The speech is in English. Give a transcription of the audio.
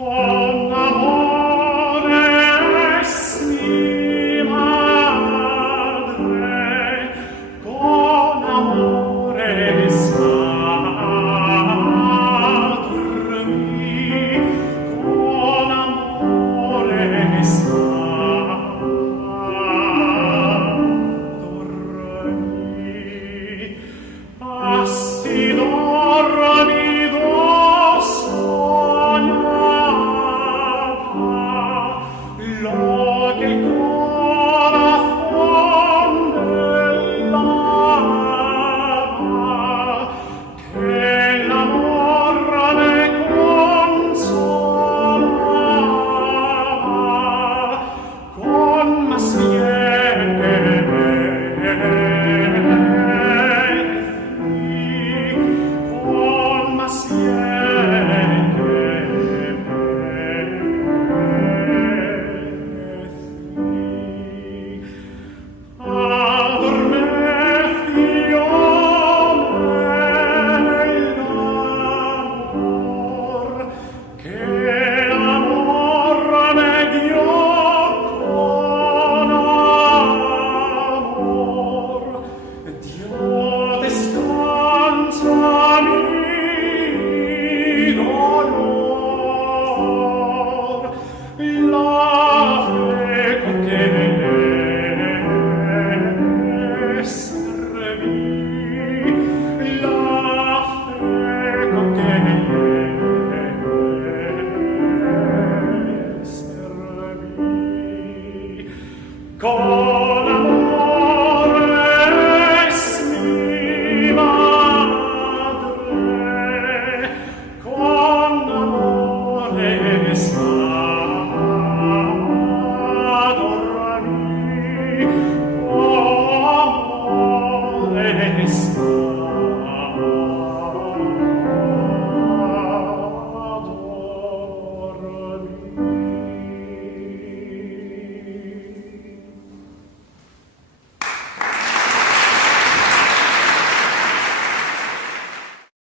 Con amores mi madre, con amores madre mi, con amores madre mi, asti dormido lo che il corazón dell'ama, che l'amor ne consolava, con más bien que con más bien que con amores mi madre, con amores madre.